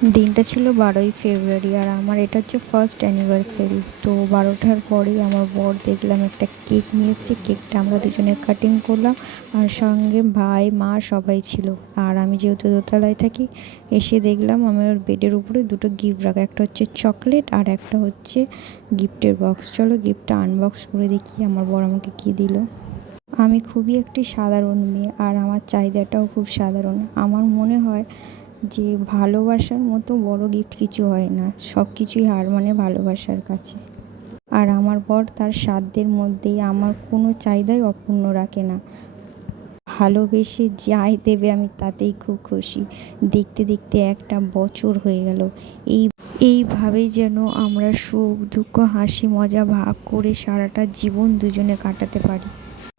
দিনটা ছিল 12ই ফেব্রুয়ারি, আর আমার এটা হচ্ছে ফার্স্ট অ্যানিভার্সারি। তো 12টার পরেই আমার বর দেখলাম একটা কেক নিয়ে এসেছে। কেকটা আমরা দুজনে কাটিং করলাম, আর সঙ্গে ভাই মা সবাই ছিল। আর আমি যেহেতু দোতলায় থাকি, এসে দেখলাম আমার বেডের উপরে দুটো গিফট রাখা, একটা হচ্ছে চকলেট আর একটা হচ্ছে গিফটের বক্স। চলো গিফটটা আনবক্স করে দেখি আমার বর আমাকে কী দিল। আমি খুবই একটি সাধারণ মেয়ে, আর আমার চাহিদাটাও খুব সাধারণ। আমার মনে হয় যে ভালোবাসার মতো বড় গিফট কিছু হয় না, সব কিছুই হার মানে ভালোবাসার কাছে। আর আমার বর তার সাধ্যের মধ্যেই আমার কোনো চাহিদাই অপূর্ণ রাখে না। ভালোবেসে যাই দেবে আমি তাতেই খুব খুশি। দেখতে দেখতে একটা বছর হয়ে গেল। এইভাবেই যেন আমরা সুখ দুঃখ হাসি মজা ভাগ করে সারাটা জীবন দুজনে কাটাতে পারি।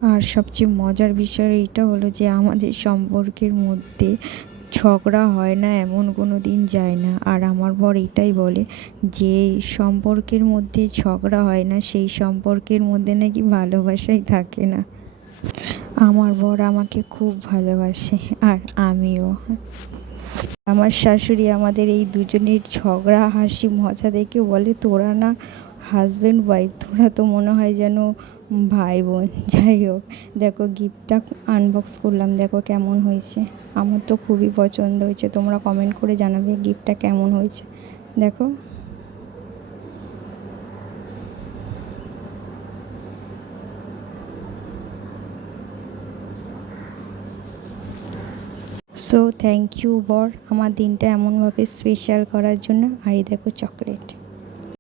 আর সবচেয়ে মজার বিষয় এইটা হলো যে আমাদের সম্পর্কের মধ্যে ঝগড়া হয় না এমন কোনো দিন যায় না। আর আমার বর এটাই বলে যে সম্পর্কের মধ্যে ঝগড়া হয় না সেই সম্পর্কের মধ্যে নাকি ভালোবাসাই থাকে না। আমার বর আমাকে খুব ভালোবাসে, আর আমিও। আমার শাশুড়ি আমাদের এই দুজনের ঝগড়া হাসি মজা দেখে বলে, তোরা না হাজব্যান্ড ওয়াইফ, তোরা তো মনে হয় যেন ভাই বোন। যাই হোক, দেখো গিফটটা আনবক্স করলাম, দেখো কেমন হয়েছে। আমার তো খুবই পছন্দ হয়েছে, তোমরা কমেন্ট করে জানাবে গিফটটা কেমন হয়েছে। দেখো। সো থ্যাংক ইউ বর, আমার দিনটা এমনভাবে স্পেশাল করার জন্য। আর এই দেখো চকলেট।